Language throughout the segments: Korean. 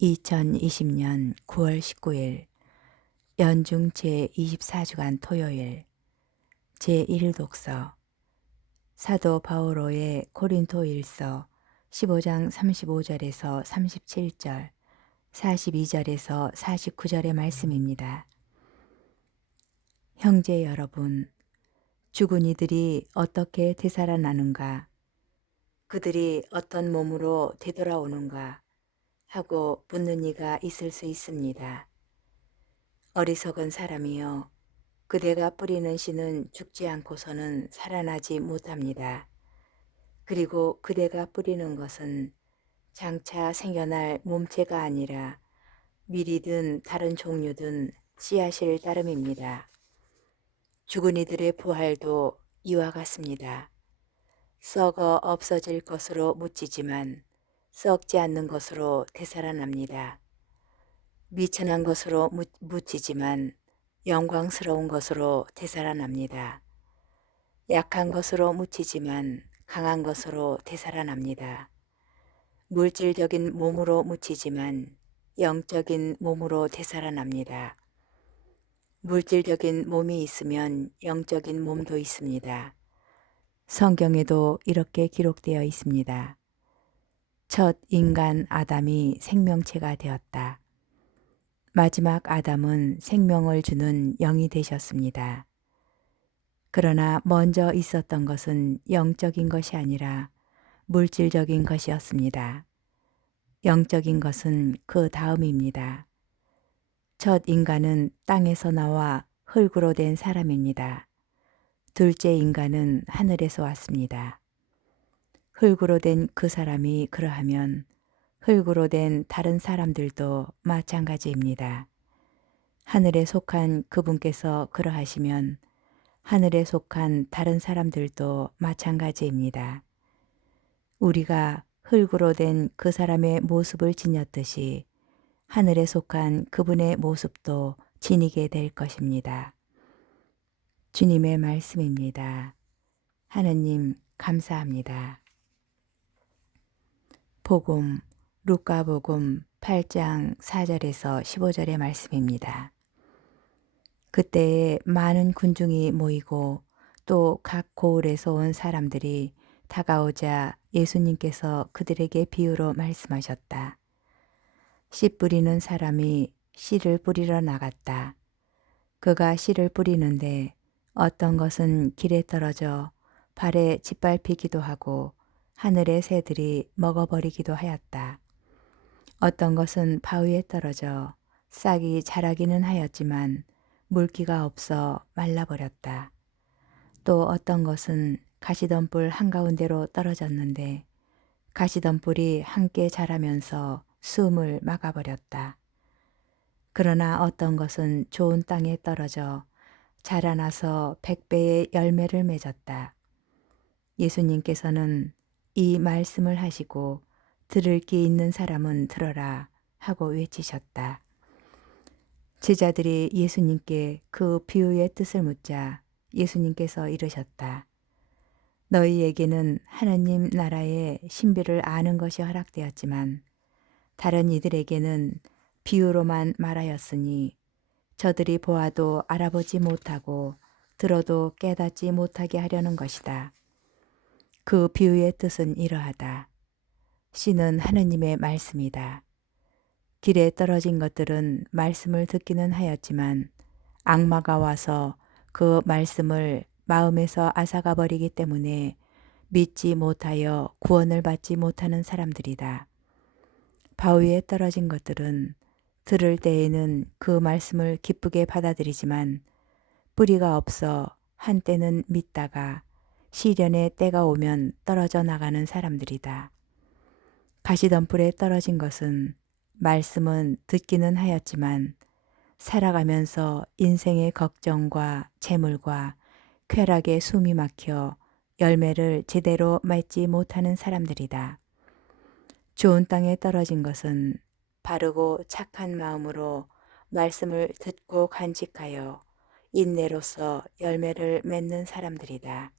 2020년 9월 19일 연중 제24주간 토요일 제1 독서 사도 바오로의 고린토일서 15장 35절에서 37절, 42절에서 49절의 말씀입니다. 형제 여러분, 죽은 이들이 어떻게 되살아나는가? 그들이 어떤 몸으로 되돌아오는가? 하고 묻는 이가 있을 수 있습니다. 어리석은 사람이여, 그대가 뿌리는 씨는 죽지 않고서는 살아나지 못합니다. 그리고 그대가 뿌리는 것은 장차 생겨날 몸체가 아니라 밀이든 다른 종류든 씨앗일 따름입니다. 죽은 이들의 부활도 이와 같습니다. 썩어 없어질 것으로 묻히지만 썩지 않는 것으로 되살아납니다. 미천한 것으로 묻히지만 영광스러운 것으로 되살아납니다. 약한 것으로 묻히지만 강한 것으로 되살아납니다. 물질적인 몸으로 묻히지만 영적인 몸으로 되살아납니다. 물질적인 몸이 있으면 영적인 몸도 있습니다. 성경에도 이렇게 기록되어 있습니다. 첫 인간 아담이 생명체가 되었다. 마지막 아담은 생명을 주는 영이 되셨습니다. 그러나 먼저 있었던 것은 영적인 것이 아니라 물질적인 것이었습니다. 영적인 것은 그 다음입니다. 첫 인간은 땅에서 나와 흙으로 된 사람입니다. 둘째 인간은 하늘에서 왔습니다. 흙으로 된 그 사람이 그러하면 흙으로 된 다른 사람들도 마찬가지입니다. 하늘에 속한 그분께서 그러하시면 하늘에 속한 다른 사람들도 마찬가지입니다. 우리가 흙으로 된 그 사람의 모습을 지녔듯이 하늘에 속한 그분의 모습도 지니게 될 것입니다. 주님의 말씀입니다. 하느님 감사합니다. 복음 루카복음 8장 4절에서 15절의 말씀입니다. 그때에 많은 군중이 모이고 또 각 고을에서 온 사람들이 다가오자 예수님께서 그들에게 비유로 말씀하셨다. 씨 뿌리는 사람이 씨를 뿌리러 나갔다. 그가 씨를 뿌리는데 어떤 것은 길에 떨어져 발에 짓밟히기도 하고 하늘의 새들이 먹어버리기도 하였다. 어떤 것은 바위에 떨어져 싹이 자라기는 하였지만 물기가 없어 말라버렸다. 또 어떤 것은 가시덤불 한가운데로 떨어졌는데 가시덤불이 함께 자라면서 숨을 막아버렸다. 그러나 어떤 것은 좋은 땅에 떨어져 자라나서 100배의 열매를 맺었다. 예수님께서는 이 말씀을 하시고 들을 귀 있는 사람은 들어라 하고 외치셨다. 제자들이 예수님께 그 비유의 뜻을 묻자 예수님께서 이르셨다. 너희에게는 하나님 나라의 신비를 아는 것이 허락되었지만 다른 이들에게는 비유로만 말하였으니 저들이 보아도 알아보지 못하고 들어도 깨닫지 못하게 하려는 것이다. 그 비유의 뜻은 이러하다. 씨는 하느님의 말씀이다. 길에 떨어진 것들은 말씀을 듣기는 하였지만 악마가 와서 그 말씀을 마음에서 앗아가 버리기 때문에 믿지 못하여 구원을 받지 못하는 사람들이다. 바위에 떨어진 것들은 들을 때에는 그 말씀을 기쁘게 받아들이지만 뿌리가 없어 한때는 믿다가 시련의 때가 오면 떨어져 나가는 사람들이다. 가시덤불에 떨어진 것은 말씀은 듣기는 하였지만 살아가면서 인생의 걱정과 재물과 쾌락에 숨이 막혀 열매를 제대로 맺지 못하는 사람들이다. 좋은 땅에 떨어진 것은 바르고 착한 마음으로 말씀을 듣고 간직하여 인내로서 열매를 맺는 사람들이다.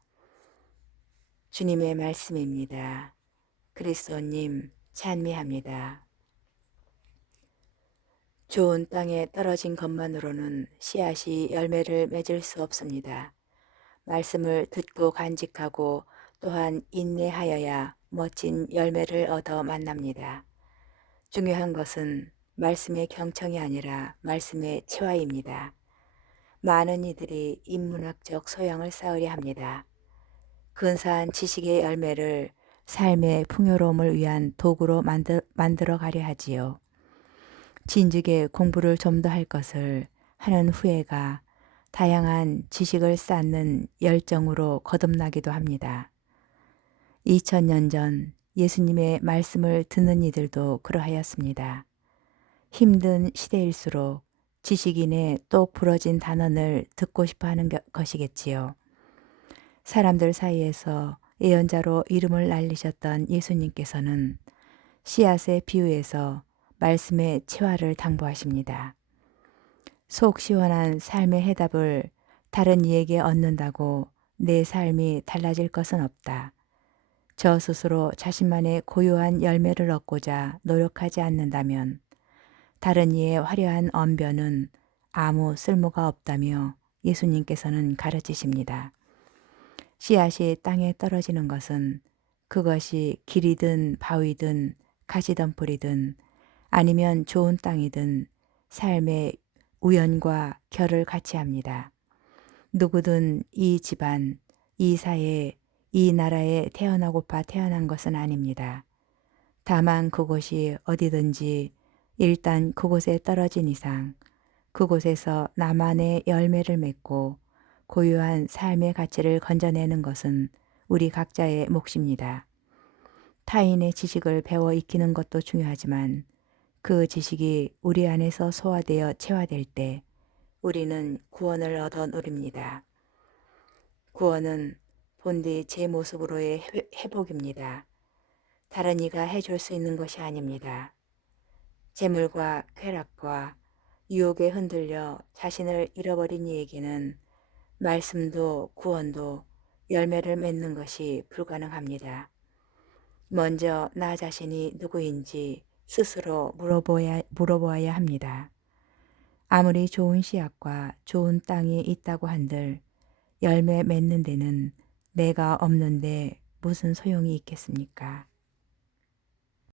주님의 말씀입니다. 그리스도님 찬미합니다. 좋은 땅에 떨어진 것만으로는 씨앗이 열매를 맺을 수 없습니다. 말씀을 듣고 간직하고 또한 인내하여야 멋진 열매를 얻어 만납니다. 중요한 것은 말씀의 경청이 아니라 말씀의 체화입니다. 많은 이들이 인문학적 소양을 쌓으려 합니다. 근사한 지식의 열매를 삶의 풍요로움을 위한 도구로 만들어 가려 하지요. 진즉에 공부를 좀 더 할 것을 하는 후회가 다양한 지식을 쌓는 열정으로 거듭나기도 합니다. 2000년 전 예수님의 말씀을 듣는 이들도 그러하였습니다. 힘든 시대일수록 지식인의 똑 부러진 단언을 듣고 싶어 하는 것이겠지요. 사람들 사이에서 예언자로 이름을 날리셨던 예수님께서는 씨앗의 비유에서 말씀의 체화를 당부하십니다. 속 시원한 삶의 해답을 다른 이에게 얻는다고 내 삶이 달라질 것은 없다. 저 스스로 자신만의 고유한 열매를 얻고자 노력하지 않는다면 다른 이의 화려한 언변은 아무 쓸모가 없다며 예수님께서는 가르치십니다. 씨앗이 땅에 떨어지는 것은 그것이 길이든 바위든 가시덤불이든 아니면 좋은 땅이든 삶의 우연과 결을 같이 합니다. 누구든 이 집안, 이 사회, 이 나라에 태어나고파 태어난 것은 아닙니다. 다만 그곳이 어디든지 일단 그곳에 떨어진 이상 그곳에서 나만의 열매를 맺고 고유한 삶의 가치를 건져내는 것은 우리 각자의 몫입니다. 타인의 지식을 배워 익히는 것도 중요하지만 그 지식이 우리 안에서 소화되어 체화될 때 우리는 구원을 얻어 누립니다. 구원은 본디 제 모습으로의 회복입니다. 다른 이가 해줄 수 있는 것이 아닙니다. 재물과 쾌락과 유혹에 흔들려 자신을 잃어버린 이에게는 말씀도 구원도 열매를 맺는 것이 불가능합니다. 먼저 나 자신이 누구인지 스스로 물어보아야 합니다. 아무리 좋은 씨앗과 좋은 땅이 있다고 한들 열매 맺는 데는 내가 없는데 무슨 소용이 있겠습니까?